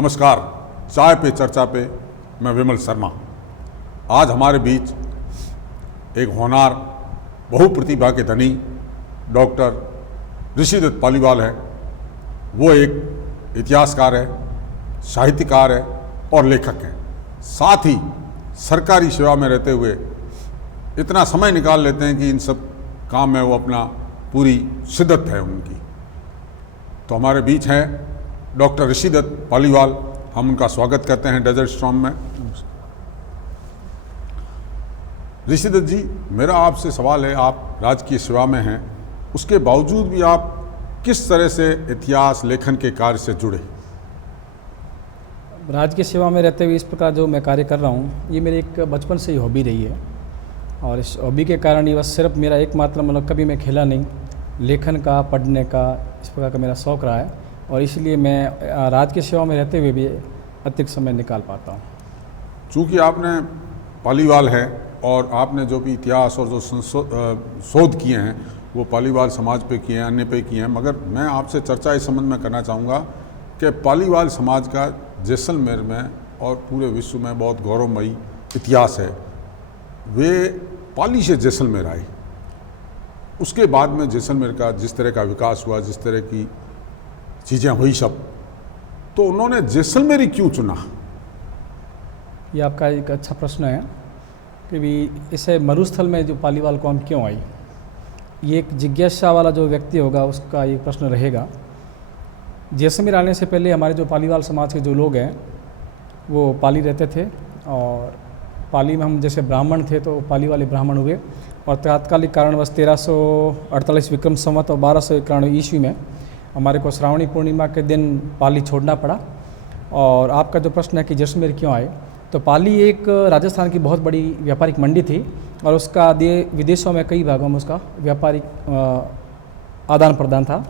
नमस्कार। चाय पे चर्चा पे मैं विमल शर्मा। आज हमारे बीच एक होनहार बहुप्रतिभा के धनी डॉक्टर ऋषिदत्त पालीवाल है। वो एक इतिहासकार है, साहित्यकार है और लेखक हैं। साथ ही सरकारी सेवा में रहते हुए इतना समय निकाल लेते हैं कि इन सब काम में वो अपना पूरी शिद्दत है उनकी। तो हमारे बीच हैं डॉक्टर ऋषिदत्त पालीवाल। हम उनका स्वागत करते हैं डेजर्ट स्टॉर्म में। ऋषिदत्त जी, मेरा आपसे सवाल है, आप राजकीय सेवा में हैं, उसके बावजूद भी आप किस तरह से इतिहास लेखन के कार्य से जुड़े? राजकीय सेवा में रहते हुए इस प्रकार जो मैं कार्य कर रहा हूँ, ये मेरी एक बचपन से ही हॉबी रही है। और इस हॉबी के कारण ये बस सिर्फ मेरा एकमात्र मतलब कभी मैं खेला नहीं, लेखन का, पढ़ने का, इस प्रकार का मेरा शौक़ रहा है। और इसलिए मैं राजकीय सेवा में रहते हुए भी अतिरिक्त समय निकाल पाता हूँ। चूँकि आपने पालीवाल है और आपने जो भी इतिहास और जो शोध किए हैं वो पालीवाल समाज पे किए हैं, अन्य पे किए हैं, मगर मैं आपसे चर्चा इस संबंध में करना चाहूँगा कि पालीवाल समाज का जैसलमेर में और पूरे विश्व में बहुत गौरवमयी इतिहास है। वे पाली से जैसलमेर आए, उसके बाद में जैसलमेर का जिस तरह का विकास हुआ, जिस तरह की चीज़ें हुई सब, तो उन्होंने जैसलमेर ही क्यों चुना? ये आपका एक अच्छा प्रश्न है कि भी इसे मरुस्थल में जो पालीवाल कौम क्यों आई, ये एक जिज्ञासा वाला जो व्यक्ति होगा उसका ये प्रश्न रहेगा। जैसलमेर आने से पहले हमारे जो पालीवाल समाज के जो लोग हैं वो पाली रहते थे, और पाली में हम जैसे ब्राह्मण थे तो पाली वाले ब्राह्मण हुए। और तात्कालिक कारणवश 1348 विक्रम संवत और 1291 ईस्वी में हमारे को श्रावणी पूर्णिमा के दिन पाली छोड़ना पड़ा। और आपका जो प्रश्न है कि जैसलमेर क्यों आए, तो पाली एक राजस्थान की बहुत बड़ी व्यापारिक मंडी थी और उसका विदेशों में कई भागों में उसका व्यापारिक आदान प्रदान था।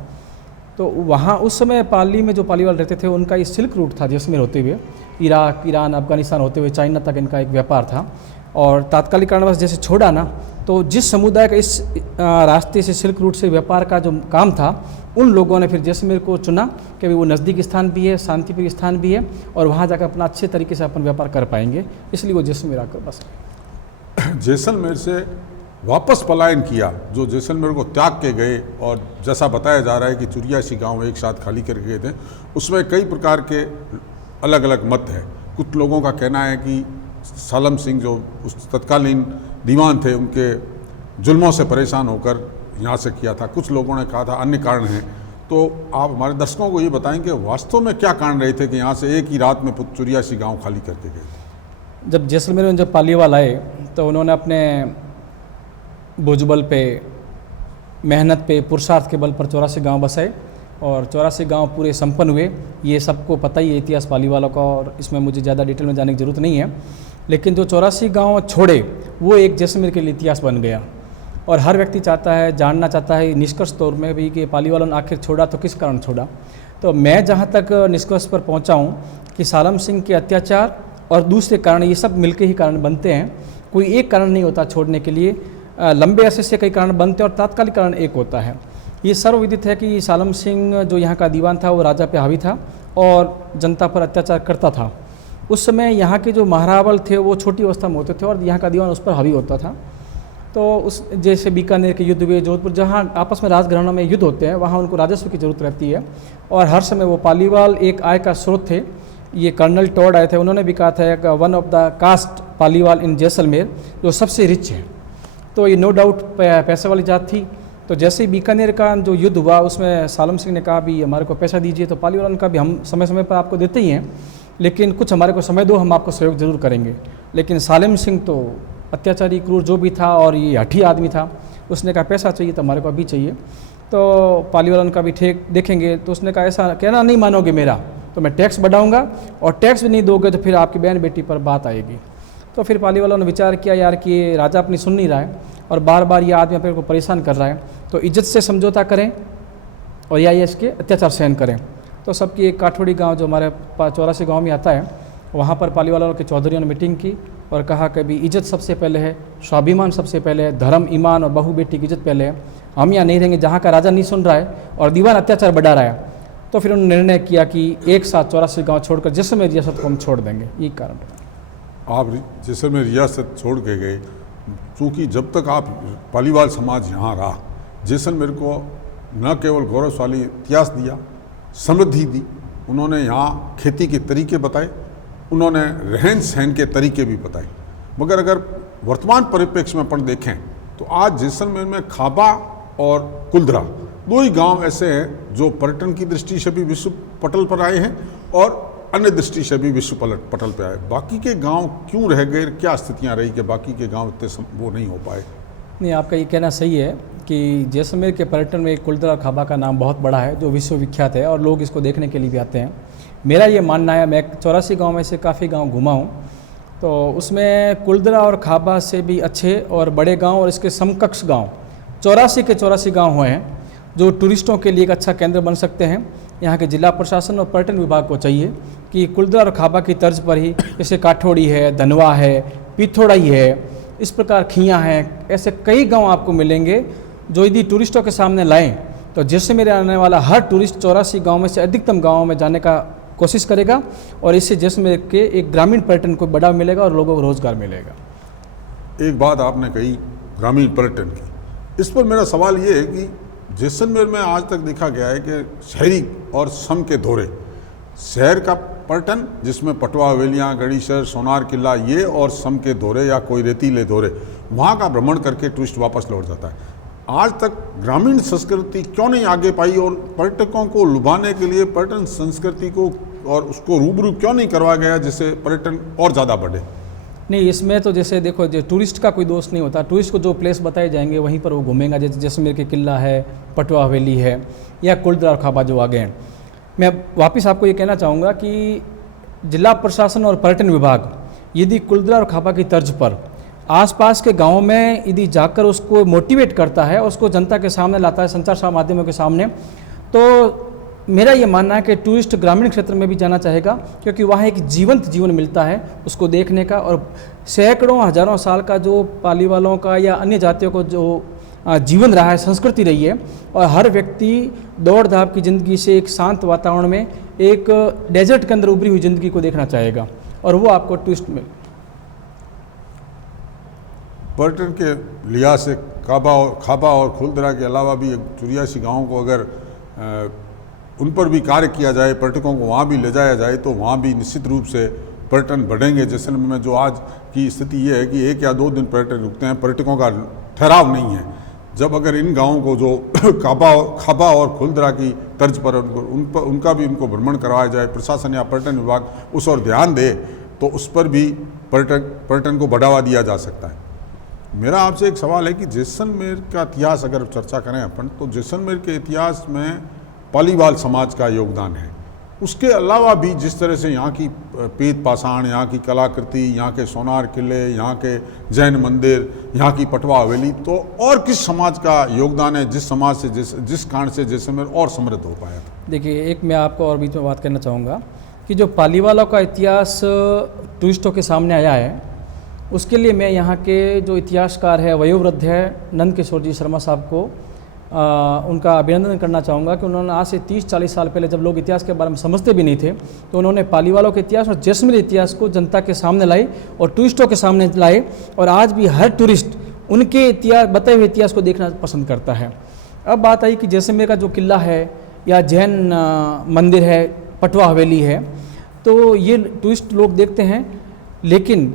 तो वहाँ उस समय पाली में जो पालीवाल रहते थे उनका ये सिल्क रूट था, जैसलमेर होते हुए इराक, ईरान, अफगानिस्तान होते हुए चाइना तक इनका एक व्यापार था। और तात्कालिक कारणवश जैसे छोड़ा ना, तो जिस समुदाय का इस रास्ते से सिल्क रूट से व्यापार का जो काम था, उन लोगों ने फिर जैसलमेर को चुना कि वो नज़दीक स्थान भी है, शांतिप्रिय स्थान भी है और वहाँ जाकर अपना अच्छे तरीके से अपन व्यापार कर पाएंगे, इसलिए वो जैसलमेर आकर बस। जैसलमेर से वापस पलायन किया, जो जैसलमेर को त्याग के गए, और जैसा बताया जा रहा है कि 84 गांव एक साथ खाली करके गए थे, उसमें कई प्रकार के अलग अलग मत है। कुछ लोगों का कहना है कि सालम सिंह जो उस तत्कालीन दीवान थे, उनके जुल्मों से परेशान होकर यहाँ से किया था। कुछ लोगों ने कहा था अन्य कारण हैं। तो आप हमारे दर्शकों को ये बताएं कि वास्तव में क्या कारण रहे थे कि यहाँ से एक ही रात में 84 गाँव खाली करके गए? जब जैसलमेर में जब पालीवाल आए तो उन्होंने अपने भुजबल पे, मेहनत पे, पुरुषार्थ के बल पर 84 गांव बसाए और 84 गांव पूरे संपन्न हुए। ये सबको पता ही है इतिहास पालीवालों का, और इसमें मुझे ज़्यादा डिटेल में जाने की ज़रूरत नहीं है। लेकिन जो 84 गांव छोड़े वो एक जैसलमेर के लिए इतिहास बन गया। और हर व्यक्ति चाहता है, जानना चाहता है निष्कर्ष तौर में भी कि पालीवालों ने आखिर छोड़ा तो किस कारण छोड़ा। तो मैं जहाँ तक निष्कर्ष पर पहुँचा हूँ कि सालम सिंह के अत्याचार और दूसरे कारण, ये सब मिलके ही कारण बनते हैं। कोई एक कारण नहीं होता छोड़ने के लिए, लंबे अरसे से कई कारण बनते हैं और तात्कालिक कारण एक होता है। ये सर्वविदित है कि सालम सिंह जो यहाँ का दीवान था वो राजा पे हावी था और जनता पर अत्याचार करता था। उस समय यहाँ के जो महारावल थे वो छोटी अवस्था में होते थे और यहाँ का दीवान उस पर हावी होता था। तो उस जैसे बीकानेर के युद्ध हुए, जोधपुर, जहाँ आपस में राजघरानों में युद्ध होते हैं वहाँ उनको राजस्व की ज़रूरत रहती है। और हर समय वो पालीवाल एक आय का स्रोत थे। ये कर्नल टॉड आए थे, उन्होंने भी कहा था कि one of the caste Paliwal in Jaisalmer, जो सबसे रिच है। तो ये नो डाउट पैसे वाली जात थी। तो जैसे ही बीकानेर का जो युद्ध हुआ उसमें सालम सिंह ने कहा भी हमारे को पैसा दीजिए, तो पालीवालों ने कहा भी हम समय समय पर आपको देते ही हैं, लेकिन कुछ हमारे को समय दो, हम आपको सहयोग जरूर करेंगे। लेकिन सालम सिंह तो अत्याचारी, क्रूर जो भी था और ये हठी आदमी था, उसने कहा पैसा चाहिए तो हमारे को अभी चाहिए। तो पालीवालों का भी ठीक देखेंगे, तो उसने कहा ऐसा कहना नहीं मानोगे मेरा, तो मैं टैक्स बढ़ाऊँगा, और टैक्स भी नहीं दोगे तो फिर आपकी बहन बेटी पर बात आएगी। तो फिर पालीवालों ने विचार किया यार कि ये राजा अपनी सुन नहीं रहा है और बार बार ये आदमी अपने को परेशान कर रहा है, तो इज्जत से समझौता करें और या ये इसके अत्याचार सहन करें। तो सबकी एक काठोड़ी गांव जो हमारे 84 गांव में आता है, वहाँ पर पालीवालों के चौधरियों ने मीटिंग की और कहा कि भी इज्जत सबसे पहले है, स्वाभिमान सबसे पहले है, धर्म, ईमान और बहू बेटी की इज्जत पहले है। हम यहाँ नहीं रहेंगे जहाँ का राजा नहीं सुन रहा है और दीवान अत्याचार बढ़ा रहा है। तो फिर उन्होंने निर्णय किया कि एक साथ 84 गांव छोड़कर जैसलमेर रियासत को हम छोड़ देंगे, ये कारण रहा। आप जैसलमेर रियासत छोड़ के गए, क्योंकि जब तक आप पालीवाल समाज यहाँ रहा, जैसलमेर को न केवल गौरवशाली इतिहास दिया, समृद्धि दी, उन्होंने यहाँ खेती के तरीके बताए, उन्होंने रहन सहन के तरीके भी बताए। मगर अगर वर्तमान परिप्रेक्ष्य में अपन देखें तो आज जैसलमेर में खाबा और कुलधरा दो ही गांव ऐसे हैं जो पर्यटन की दृष्टि से भी विश्व पटल पर आए हैं और अन्य दृष्टि से भी विश्व पटल पर आए। बाकी के गांव क्यों रह गए, क्या स्थितियां रही कि बाकी के गांव इतने वो नहीं हो पाए? नहीं, आपका ये कहना सही है कि जैसलमेर के पर्यटन में कुलधरा और खाबा का नाम बहुत बड़ा है, जो विश्वविख्यात है और लोग इसको देखने के लिए भी आते हैं। मेरा ये मानना है, मैं 84 गांव में से काफ़ी गांव घुमा हूँ, तो उसमें कुलधरा और खाबा से भी अच्छे और बड़े गांव और इसके समकक्ष गांव 84 के 84 गांव हुए हैं जो टूरिस्टों के लिए एक अच्छा केंद्र बन सकते हैं। यहाँ के जिला प्रशासन और पर्यटन विभाग को चाहिए कि कुलधरा और खाबा की तर्ज पर ही, जैसे काठोड़ी है, धनवा है, पिथौराई है, इस प्रकार खियाँ हैं, ऐसे कई गांव आपको मिलेंगे जो यदि टूरिस्टों के सामने लाएं तो जैसलमेर आने वाला हर टूरिस्ट 84 गांव में से अधिकतम गांवों में जाने का कोशिश करेगा और इससे जैसलमेर के एक ग्रामीण पर्यटन को बढ़ावा मिलेगा और लोगों को रोजगार मिलेगा। एक बात आपने कही ग्रामीण पर्यटन की, इस पर मेरा सवाल ये है कि जैसलमेर में आज तक देखा गया है कि शहरी और सम के दौरे, शहर का पर्यटन जिसमें पटवा हवेलियाँ, गढ़ीसर, सोनार किला ये, और सम के दौरे या कोई रेतीले दौरे, वहाँ का भ्रमण करके टूरिस्ट वापस लौट जाता है। आज तक ग्रामीण संस्कृति क्यों नहीं आगे पाई और पर्यटकों को लुभाने के लिए पर्यटन संस्कृति को और उसको रूबरू क्यों नहीं करवाया गया जिससे पर्यटन और ज़्यादा बढ़े? नहीं, इसमें तो जैसे देखो, जो टूरिस्ट का कोई दोष नहीं होता, टूरिस्ट को जो प्लेस बताए जाएंगे वहीं पर वो घूमेगा। जैसे जैसलमेर के किला है, पटवा हवेली है या कुलधरा और खाबा जो आगे हैं। मैं वापस आपको ये कहना चाहूँगा कि जिला प्रशासन और पर्यटन विभाग यदि कुलधरा और खाबा की तर्ज पर आसपास के गाँव में यदि जाकर उसको मोटिवेट करता है, उसको जनता के सामने लाता है, संचार माध्यमों के सामने, तो मेरा ये मानना है कि टूरिस्ट ग्रामीण क्षेत्र में भी जाना चाहेगा, क्योंकि वहाँ एक जीवंत जीवन मिलता है उसको देखने का। और सैकड़ों हजारों साल का जो पालीवालों का या अन्य जातियों को जो जीवन रहा है, संस्कृति रही है, और हर व्यक्ति दौड़ धाप की ज़िंदगी से एक शांत वातावरण में एक डेजर्ट के अंदर उभरी हुई ज़िंदगी को देखना चाहेगा, और वो आपको टूरिस्ट में पर्यटन के लिहाज से खाबा और कुलधरा के अलावा भी 84 गाँवों को अगर उन पर भी कार्य किया जाए, पर्यटकों को वहाँ भी ले जाया जाए, तो वहाँ भी निश्चित रूप से पर्यटन बढ़ेंगे। जैसलमेर में जो आज की स्थिति ये है कि 1 या 2 दिन पर्यटक रुकते हैं, पर्यटकों का ठहराव नहीं है। जब अगर इन गाँवों को जो खाबा और कुलधरा की तर्ज पर उनका भी उनको भ्रमण करवाया जाए, प्रशासन या पर्यटन विभाग उस ओर ध्यान दे, तो उस पर भी पर्यटन को बढ़ावा दिया जा सकता है। मेरा आपसे एक सवाल है कि जैसलमेर का इतिहास अगर चर्चा करें अपन, तो जैसलमेर के इतिहास में पालीवाल समाज का योगदान है। उसके अलावा भी जिस तरह से यहाँ की पीत पाषाण, यहाँ की कलाकृति, यहाँ के सोनार किले, यहाँ के जैन मंदिर, यहाँ की पटवा हवेली, तो और किस समाज का योगदान है जिस समाज से जिस कारण से जैसलमेर और समृद्ध हो पाया? देखिए, एक मैं आपको और बीच में बात करना चाहूँगा कि जो पालीवालों का इतिहास टूरिस्टों के सामने आया है, उसके लिए मैं यहाँ के जो इतिहासकार है, वयोवृद्ध है नंद किशोर जी शर्मा साहब को उनका अभिनंदन करना चाहूँगा कि उन्होंने आज से 30-40 साल पहले, जब लोग इतिहास के बारे में समझते भी नहीं थे, तो उन्होंने पालीवालों के इतिहास और जैसलमेर इतिहास को जनता के सामने लाए और टूरिस्टों के सामने लाए, और आज भी हर टूरिस्ट उनके इतिहास, बताए हुए इतिहास को देखना पसंद करता है। अब बात आई कि जैसलमेर का जो किला है या जैन मंदिर है, पटवा हवेली है, तो ये टूरिस्ट लोग देखते हैं, लेकिन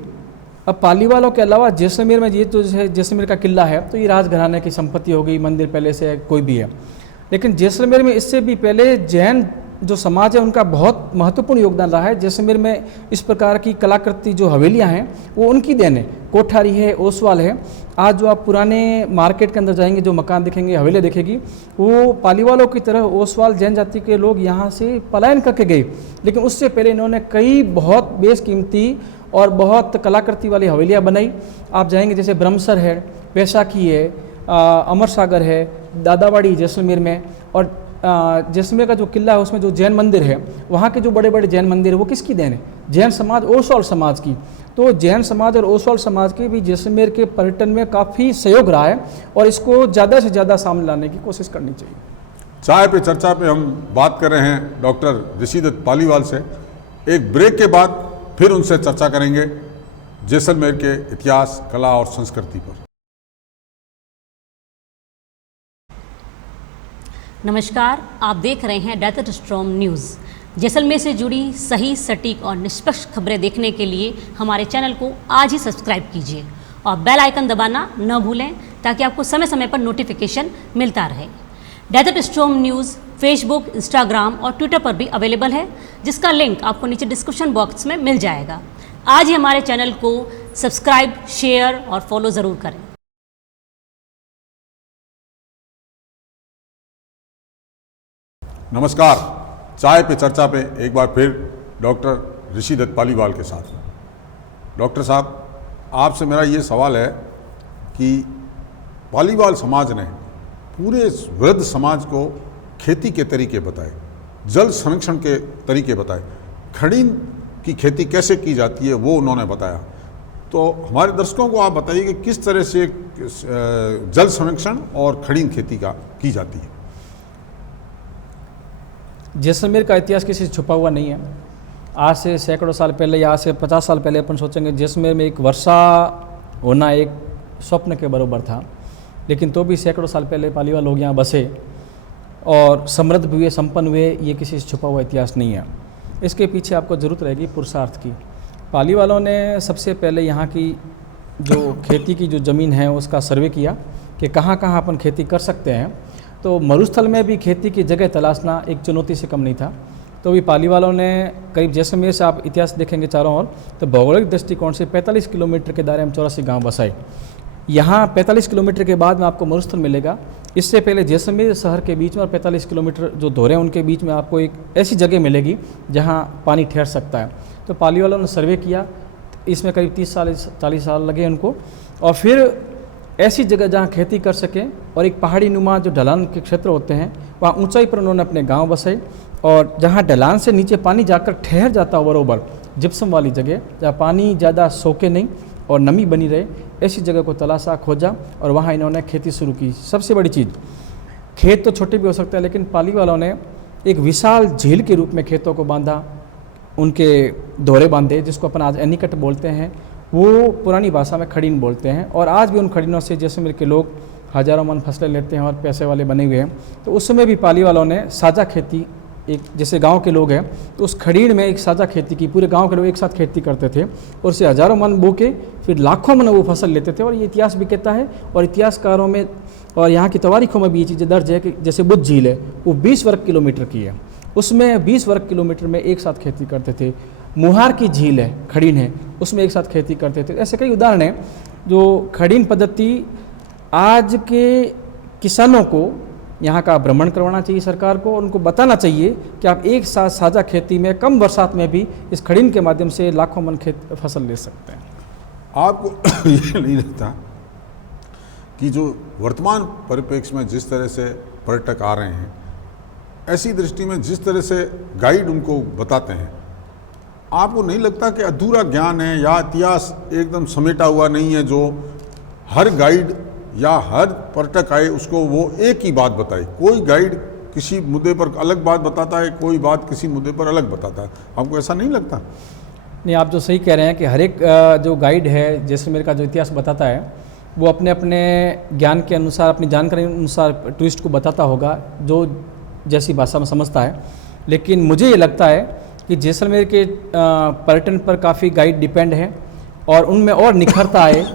अब पालीवालों के अलावा जैसलमेर में ये तो जैसलमेर का किला है, तो ये राजघराने की संपत्ति हो गई, मंदिर पहले से कोई भी है। लेकिन जैसलमेर में इससे भी पहले जैन जो समाज है उनका बहुत महत्वपूर्ण योगदान रहा है। जैसलमेर में इस प्रकार की कलाकृति जो हवेलियां हैं वो उनकी देन है। कोठारी है, ओसवाल है। आज जो आप पुराने मार्केट के अंदर जाएंगे, जो मकान दिखेंगे, हवेलियाँ दिखेगी, वो पालीवालों की तरह ओसवाल जैन जाति के लोग यहाँ से पलायन करके गए, लेकिन उससे पहले इन्होंने कई बहुत बेशकीमती और बहुत कलाकृति वाली हवेलियाँ बनाई। आप जाएंगे जैसे ब्रह्मसर है, वैशाखी है, अमर सागर है, दादावाड़ी जैसलमेर में, और जैसलमेर का जो किला है उसमें जो जैन मंदिर है, वहाँ के जो बड़े बड़े जैन मंदिर है वो किसकी देन है? जैन समाज, ओसवाल समाज की। तो जैन समाज और ओसवाल समाज के भी जैसलमेर के पर्यटन में काफ़ी सहयोग रहा है, और इसको ज़्यादा से ज़्यादा सामने लाने की कोशिश करनी चाहिए। चाय पे चर्चा पे हम बात कर रहे हैं डॉक्टर ऋषिदत्त पालीवाल से। एक ब्रेक के बाद फिर उनसे चर्चा करेंगे जैसलमेर के इतिहास, कला और संस्कृति पर। नमस्कार, आप देख रहे हैं डेजर्ट स्टॉर्म न्यूज़। जैसलमेर से जुड़ी सही, सटीक और निष्पक्ष खबरें देखने के लिए हमारे चैनल को आज ही सब्सक्राइब कीजिए और बेल आइकन दबाना न भूलें ताकि आपको समय समय पर नोटिफिकेशन मिलता रहे। Desert Storm news Facebook, Instagram और ट्विटर पर भी अवेलेबल है, जिसका लिंक आपको नीचे डिस्क्रिप्शन बॉक्स में मिल जाएगा। आज ही हमारे चैनल को सब्सक्राइब, शेयर और फॉलो ज़रूर करें। नमस्कार, चाय पे चर्चा पे एक बार फिर डॉक्टर ऋषिदत्त पालीवाल के साथ। डॉक्टर साहब, आपसे मेरा ये सवाल है कि पालीवाल समाज ने पूरे वृद्ध समाज को खेती के तरीके बताए, जल संरक्षण के तरीके बताए, खड़ीन की खेती कैसे की जाती है वो उन्होंने बताया। तो हमारे दर्शकों को आप बताइए कि किस तरह से जल संरक्षण और खड़ीन खेती का की जाती है। जैसलमेर का इतिहास किसी से छुपा हुआ नहीं है। आज से सैकड़ों साल पहले या आज से 50 साल पहले अपन सोचेंगे जैसलमेर में एक वर्षा होना एक स्वप्न के बराबर था, लेकिन तो भी सैकड़ों साल पहले पालीवाल लोग यहाँ बसे और समृद्ध भी हुए, संपन्न हुए। ये किसी से छुपा हुआ इतिहास नहीं है। इसके पीछे आपको ज़रूरत रहेगी पुरुषार्थ की। पालीवालों ने सबसे पहले यहाँ की जो खेती की जो ज़मीन है उसका सर्वे किया कि कहाँ कहाँ अपन खेती कर सकते हैं। तो मरुस्थल में भी खेती की जगह तलाशना एक चुनौती से कम नहीं था। तो भी पालीवालों ने करीब, जैसलमेर से आप इतिहास देखेंगे चारों ओर, तो भौगोलिक दृष्टिकोण से 45 किलोमीटर के दायरे में 84 गांव बसाए। यहाँ 45 किलोमीटर के बाद में आपको मरुस्थल मिलेगा। इससे पहले जैसलमेर शहर के बीच में और 45 किलोमीटर जो दोहरे उनके बीच में आपको एक ऐसी जगह मिलेगी जहाँ पानी ठहर सकता है। तो पालीवालों ने सर्वे किया, इसमें करीब 30-40 साल लगे उनको, और फिर ऐसी जगह जहाँ खेती कर सकें और एक पहाड़ी नुमा जो ढलान के क्षेत्र होते हैं वहाँ ऊंचाई पर उन्होंने अपने गांव बसाए। और जहाँ ढलान से नीचे पानी जाकर ठहर जाता हो बरोबर, जिप्सम वाली जगह जहाँ पानी ज़्यादा सोखे नहीं और नमी बनी रहे, ऐसी जगह को तलाशा, खोजा और वहाँ इन्होंने खेती शुरू की। सबसे बड़ी चीज़, खेत तो छोटे भी हो सकते हैं, लेकिन पालीवालों ने एक विशाल झील के रूप में खेतों को बांधा, उनके दोहरे बांधे, जिसको अपन आज एनीकट बोलते हैं, वो पुरानी भाषा में खड़ीन बोलते हैं। और आज भी उन खड़ीनों से जैसलमेर के लोग हज़ारों मन फसलें लेते हैं और पैसे वाले बने हुए हैं। तो उस समय भी पालीवालों ने साझा खेती, एक जैसे गांव के लोग हैं तो उस खड़ीन में एक साझा खेती की, पूरे गांव के लोग एक साथ खेती करते थे और उससे हज़ारों मन बो के फिर लाखों मन वो फसल लेते थे। और ये इतिहास भी कहता है और इतिहासकारों में और यहाँ की तवारीखों में भी ये चीज़ें दर्ज है कि जैसे बुद्ध झील है वो 20 वर्ग किलोमीटर की है, उसमें 20 वर्ग किलोमीटर में एक साथ खेती करते थे। मुहार की झील है, खड़ीन है, उसमें एक साथ खेती करते थे। ऐसे कई उदाहरण हैं जो खड़ीन पद्धति आज के किसानों को यहाँ का भ्रमण करवाना चाहिए सरकार को, और उनको बताना चाहिए कि आप एक साथ साझा खेती में कम बरसात में भी इस खड़ीन के माध्यम से लाखों मन फसल ले सकते हैं। आपको ये नहीं लगता कि जो वर्तमान परिप्रेक्ष्य में जिस तरह से पर्यटक आ रहे हैं, ऐसी दृष्टि में जिस तरह से गाइड उनको बताते हैं, आपको नहीं लगता कि अधूरा ज्ञान है या इतिहास एकदम समेटा हुआ नहीं है, जो हर गाइड या हर पर्यटक आए उसको वो एक ही बात बताए? कोई गाइड किसी मुद्दे पर अलग बात बताता है, कोई बात किसी मुद्दे पर अलग बताता है। आपको ऐसा नहीं लगता? नहीं, आप जो सही कह रहे हैं कि हर एक जो गाइड है जैसलमेर का जो इतिहास बताता है वो अपने अपने ज्ञान के अनुसार, अपनी जानकारी अनुसार टूरिस्ट को बताता होगा जो जैसी भाषा में समझता है। लेकिन मुझे ये लगता है कि जैसलमेर के पर्यटन पर काफ़ी गाइड डिपेंड है और उनमें और निखरता आए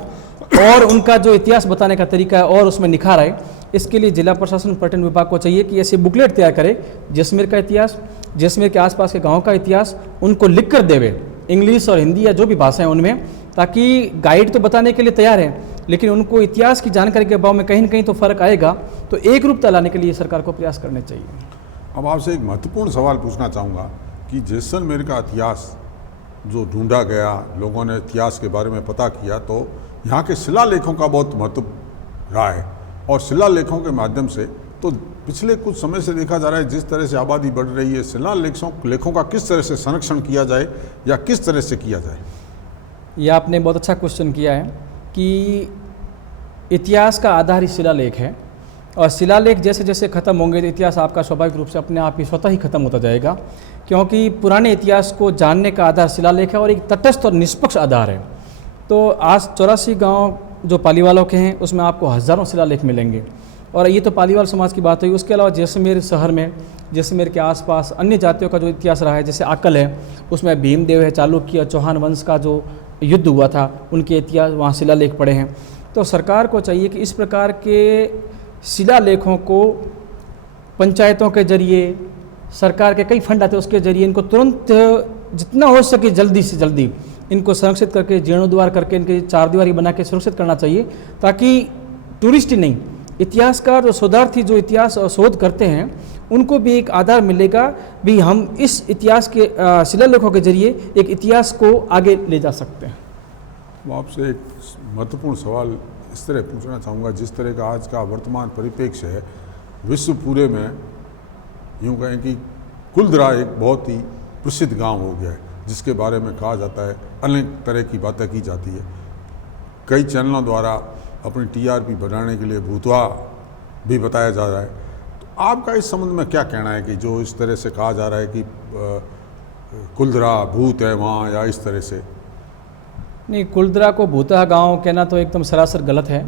और उनका जो इतिहास बताने का तरीका है और उसमें निखार आए। इसके लिए जिला प्रशासन, पर्यटन विभाग को चाहिए कि ऐसे बुकलेट तैयार करे, जैसलमेर का इतिहास, जैसलमेर के आसपास के गाँव का इतिहास उनको लिख कर देवे, इंग्लिश और हिंदी या जो भी भाषा है उनमें, ताकि गाइड तो बताने के लिए तैयार है लेकिन उनको इतिहास की जानकारी के अभाव में कहीं न कहीं तो फ़र्क आएगा। तो एक रूपता लाने के लिए सरकार को प्रयास करने चाहिए। अब आपसे एक महत्वपूर्ण सवाल पूछना चाहूँगा कि जैसलमेर का इतिहास जो ढूंढा गया, लोगों ने इतिहास के बारे में पता किया, तो यहाँ के शिलालेखों का बहुत महत्व रहा है। और शिलालेखों के माध्यम से तो पिछले कुछ समय से देखा जा रहा है जिस तरह से आबादी बढ़ रही है, शिलालेखों का किस तरह से संरक्षण किया जाए या किस तरह से किया जाए। यह आपने बहुत अच्छा क्वेश्चन किया है कि इतिहास का आधार ही शिलालेख है और शिलालेख जैसे जैसे ख़त्म होंगे तो इतिहास आपका स्वाभाविक रूप से अपने आप ही स्वतः ही खत्म होता जाएगा, क्योंकि पुराने इतिहास को जानने का आधार शिलालेख है और एक तटस्थ और निष्पक्ष आधार है। तो आज 84 गांव जो पालीवालों के हैं उसमें आपको हज़ारों शिलालेख मिलेंगे। और ये तो पालीवाल समाज की बात हुई। उसके अलावा जैसलमेर शहर में, जैसलमेर के आसपास अन्य जातियों का जो इतिहास रहा है, जैसे आकल है, उसमें भीमदेव है, चालुक्य, चौहान वंश का जो युद्ध हुआ था उनके इतिहास वहाँ शिलालेख पड़े हैं। तो सरकार को चाहिए कि इस प्रकार के शिलालेखों को पंचायतों के जरिए, सरकार के कई फंड आते हैं उसके जरिए इनको तुरंत जितना हो सके जल्दी से जल्दी इनको संरक्षित करके, जीर्णोद्धार करके, इनके चारदीवारी बना के सुरक्षित करना चाहिए, ताकि टूरिस्ट ही नहीं, इतिहासकार जो शोधार्थी जो इतिहास और शोध करते हैं उनको भी एक आधार मिलेगा भी हम इस इतिहास के शिलालेखों के जरिए एक इतिहास को आगे ले जा सकते हैं। मैं आपसे एक महत्वपूर्ण सवाल इस तरह पूछना चाहूँगा, जिस तरह का आज का वर्तमान परिप्रेक्ष्य है, विश्व पूरे में यूँ कहें कि कुलधरा एक बहुत ही प्रसिद्ध गांव हो गया है, जिसके बारे में कहा जाता है, अनेक तरह की बातें की जाती है। कई चैनलों द्वारा अपनी टीआरपी बढ़ाने के लिए भूतवा भी बताया जा रहा है। तो आपका इस संबंध में क्या कहना है कि जो इस तरह से कहा जा रहा है कि कुलधरा भूत है वहाँ, या इस तरह से? नहीं, कुलधरा को भूतहा गांव कहना तो एकदम सरासर गलत है,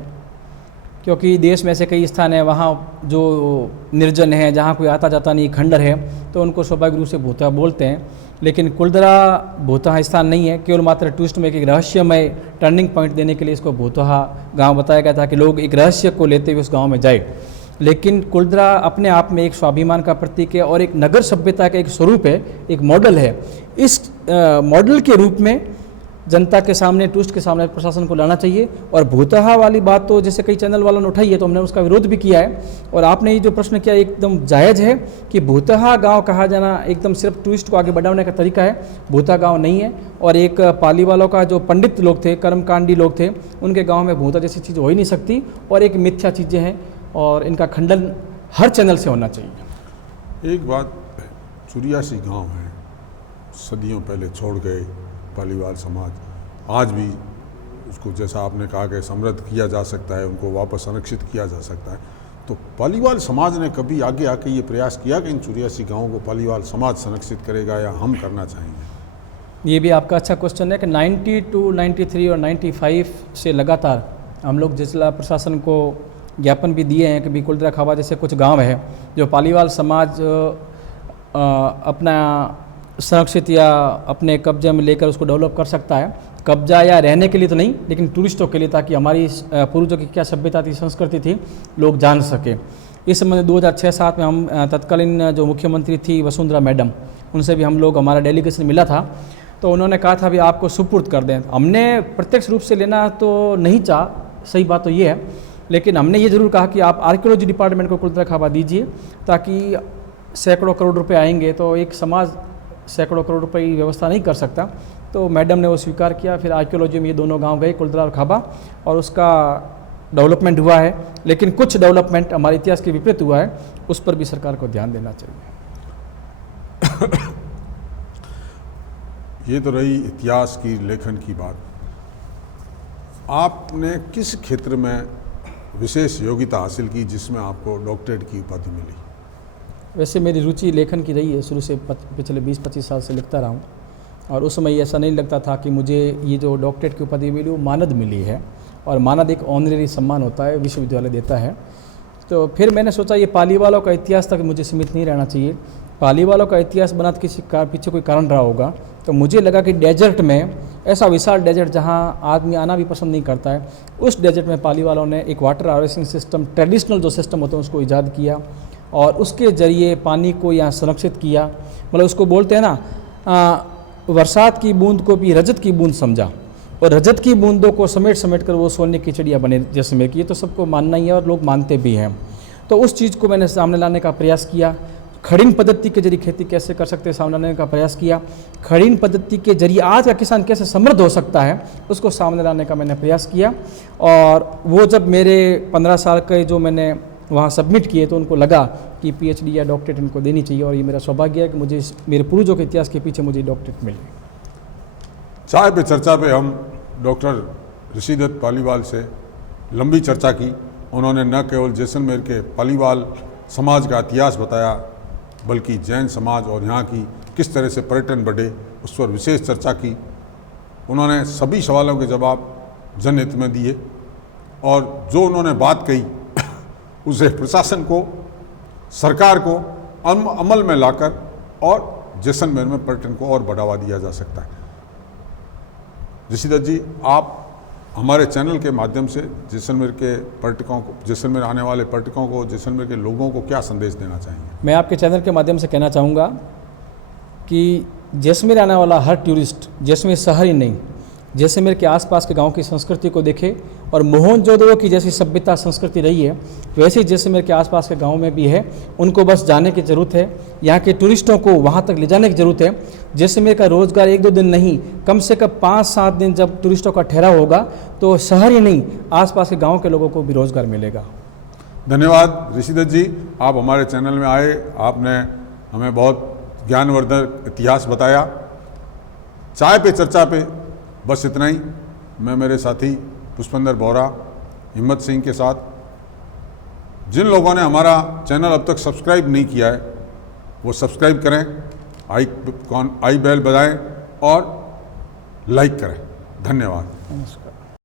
क्योंकि देश में ऐसे कई स्थान हैं वहाँ जो निर्जन है, जहाँ कोई आता जाता नहीं, खंडर है, तो उनको स्वाभाविक रूप से भूतहा बोलते हैं। लेकिन कुलधरा भूतहा स्थान नहीं है, केवल मात्र टूरिस्ट में एक रहस्यमय टर्निंग पॉइंट देने के लिए इसको भूतहा गांव बताया गया था कि लोग एक रहस्य को लेते हुए उस गांव में जाए। लेकिन कुलधरा अपने आप में एक स्वाभिमान का प्रतीक है और एक नगर सभ्यता का एक स्वरूप है, एक मॉडल है। इस मॉडल के रूप में जनता के सामने, टूरिस्ट के सामने प्रशासन को लाना चाहिए। और भूतहा वाली बात तो जैसे कई चैनल वालों ने उठाई है तो हमने उसका विरोध भी किया है। और आपने ये जो प्रश्न किया एकदम जायज़ है कि भूतहा गांव कहा जाना एकदम सिर्फ टूरिस्ट को आगे बढ़ाने का तरीका है, भूतहा गांव नहीं है। और एक पाली वालों का जो पंडित लोग थे, कर्मकांडी लोग थे, उनके गाँव में भूतहा जैसी चीज़ हो ही नहीं सकती और एक मिथ्या चीज़ें हैं और इनका खंडन हर चैनल से होना चाहिए। एक बात, 84 गांव हैं, सदियों पहले छोड़ गए पालीवाल समाज, आज भी उसको जैसा आपने कहा कि समृद्ध किया जा सकता है, उनको वापस संरक्षित किया जा सकता है। तो पालीवाल समाज ने कभी आगे आके ये प्रयास किया कि इन 84 गाँवों को पालीवाल समाज संरक्षित करेगा या हम करना चाहेंगे? ये भी आपका अच्छा क्वेश्चन है कि 92, 93 और 95 से लगातार हम लोग जिला प्रशासन को ज्ञापन भी दिए हैं कि भी कुलधरा खाबा जैसे कुछ गांव है जो पालीवाल समाज अपना संरक्षित या अपने कब्जे में लेकर उसको डेवलप कर सकता है। कब्जा या रहने के लिए तो नहीं, लेकिन टूरिस्टों के लिए, ताकि हमारी पूर्वजों की क्या सभ्यता थी, संस्कृति थी, लोग जान सके। इस संबंध 2006-07 में हम तत्कालीन जो मुख्यमंत्री थी वसुंधरा मैडम, उनसे भी हम लोग, हमारा डेलीगेशन मिला था, तो उन्होंने कहा था भी आपको सुपुर्द कर दें। हमने प्रत्यक्ष रूप से लेना तो नहीं चाहा, सही बात तो ये है, लेकिन हमने ये ज़रूर कहा कि आप आर्कियोलॉजी डिपार्टमेंट को कुलधरा खाबा दीजिए, ताकि सैकड़ों करोड़ रुपए आएंगे तो एक समाज सैकड़ों करोड़ रुपए की व्यवस्था नहीं कर सकता। तो मैडम ने वो स्वीकार किया। फिर आर्कियोलॉजी में ये दोनों गांव गए, कुलधरा और खाबा, और उसका डेवलपमेंट हुआ है। लेकिन कुछ डेवलपमेंट हमारे इतिहास के विपरीत हुआ है, उस पर भी सरकार को ध्यान देना चाहिए। ये तो रही इतिहास की, लेखन की बात। आपने किस क्षेत्र में विशेष योग्यता हासिल की जिसमें आपको डॉक्टरेट की उपाधि मिली? वैसे मेरी रुचि लेखन की रही है, शुरू से पिछले 20-25 साल से लिखता रहा हूँ। और उस समय ऐसा नहीं लगता था कि मुझे ये जो डॉक्टरेट की उपाधि मिली वो मानद मिली है, और मानद एक ऑनरेरी सम्मान होता है, विश्वविद्यालय देता है। तो फिर मैंने सोचा ये पालीवालों का इतिहास तक मुझे सीमित नहीं रहना चाहिए, पालीवालों का इतिहास बना तो किसी पीछे कोई कारण रहा होगा। तो मुझे लगा कि डेजर्ट में, ऐसा विशाल डेजर्ट जहाँ आदमी आना भी पसंद नहीं करता है, उस डेजर्ट में पालीवालों ने एक वाटर हार्वेस्टिंग सिस्टम, ट्रेडिशनल जो सिस्टम होते हैं उसको ईजाद किया, और उसके ज़रिए पानी को यहाँ संरक्षित किया। मतलब उसको बोलते हैं ना, बरसात की बूंद को भी रजत की बूंद समझा, और रजत की बूंदों को समेट समेट कर वो सोने की चिड़िया बने जैसलमेर की। ये तो सबको मानना ही है और लोग मानते भी हैं। तो उस चीज़ को मैंने सामने लाने का प्रयास किया। खड़ीन पद्धति के जरिए खेती कैसे कर सकते हैं, सामने लाने का प्रयास किया। खड़ीन पद्धति के जरिए आज का किसान कैसे समृद्ध हो सकता है, उसको सामने लाने का मैंने प्रयास किया। और वो जब मेरे 15 साल के जो मैंने वहाँ सबमिट किए तो उनको लगा कि पीएचडी या डॉक्टरेट इनको देनी चाहिए, और ये मेरा सौभाग्य है कि मुझे मेरे पूर्वजों के इतिहास के पीछे मुझे डॉक्टरेट मिली। चाय पे चर्चा पे हम डॉक्टर ऋषिदत्त पालीवाल से लंबी चर्चा की, उन्होंने न केवल जैसलमेर के पालीवाल समाज का इतिहास बताया, बल्कि जैन समाज और यहाँ की किस तरह से पर्यटन बढ़े उस पर विशेष चर्चा की। उन्होंने सभी सवालों के जवाब जनहित में दिए और जो उन्होंने बात कही उसे प्रशासन को, सरकार को अमल में लाकर और जैसलमेर में पर्यटन को और बढ़ावा दिया जा सकता है। ऋषि दत्त जी, आप हमारे चैनल के माध्यम से जैसलमेर के पर्यटकों को, जैसलमेर आने वाले पर्यटकों को, जैसलमेर के लोगों को क्या संदेश देना चाहेंगे? मैं आपके चैनल के माध्यम से कहना चाहूँगा कि जैसलमेर आने वाला हर टूरिस्ट जैसलमेर शहर ही नहीं, जैसलमेर के आसपास के गांव की संस्कृति को देखे और मोहनजोदड़ो की जैसी सभ्यता संस्कृति रही है वैसे ही जैसलमेर के आसपास के गांव में भी है। उनको बस जाने की ज़रूरत है, यहाँ के टूरिस्टों को वहाँ तक ले जाने की ज़रूरत है। जैसलमेर का रोज़गार 1-2 दिन नहीं, कम से कम 5-7 दिन जब टूरिस्टों का ठहराव होगा तो शहर ही नहीं, आसपास के गाँव के लोगों को भी रोज़गार मिलेगा। धन्यवाद ऋषि दत्त जी, आप हमारे चैनल में आए, आपने हमें बहुत ज्ञानवर्धक इतिहास बताया। चाय पे चर्चा पे बस इतना ही। मैं मेरे साथी पुष्पेंद्र बोहरा, हिम्मत सिंह के साथ, जिन लोगों ने हमारा चैनल अब तक सब्सक्राइब नहीं किया है वो सब्सक्राइब करें, आई बेल बजाएं और लाइक करें। धन्यवाद। नमस्कार।